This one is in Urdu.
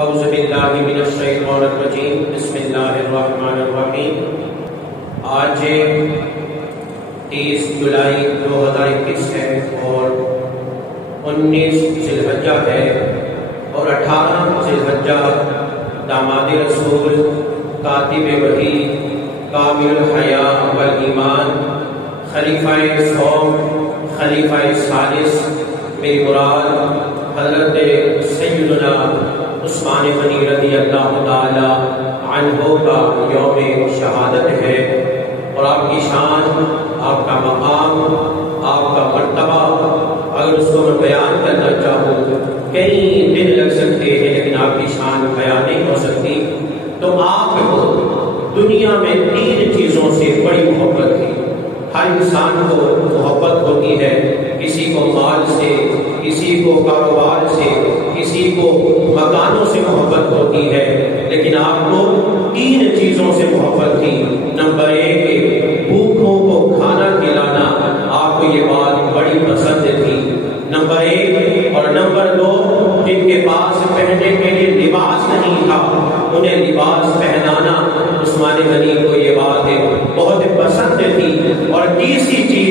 اعوذ باللہ من الشیطان الرجیم بسم اللہ الرحمن الرحیم۔ آج 30 جولائی 2021 ہے اور 19 ذی الحجہ ہے اور 18 ذی الحجہ داماد رسول کاتب وحی کامل الحیاء والایمان خلیفہ صوم خلیفہ ثالث میری مراد حضرت سیدنا عثمان غنی رضی اللہ تعالی عنہ کا یوم شہادت ہے اور آپ کی شان، آپ کا مقام، آپ کا مرتبہ اگر اس کو میں بیان کرنا چاہوں کئی دن لگ سکتے ہیں، لیکن آپ کی شان بیان نہیں ہو سکتی۔ تو آپ کو دنیا میں 3 چیزوں سے بڑی محبت تھی۔ ہر انسان کو محبت ہوتی ہے، کسی کو مال سے، کسی کو کاروبار سے، کسی کو مکانوں سے محبت ہوتی ہے، لیکن آپ کو 3 چیزوں سے محبت تھی۔ نمبر 1 بھوکوں کو کھانا کھلانا، آپ کو یہ بات بڑی پسند تھی، نمبر 1۔ اور نمبر 2 جن کے پاس پہننے کے لیے لباس نہیں تھا انہیں لباس پہنانا، عثمان غنی کو یہ بات بہت پسند تھی۔ اور تیسری چیز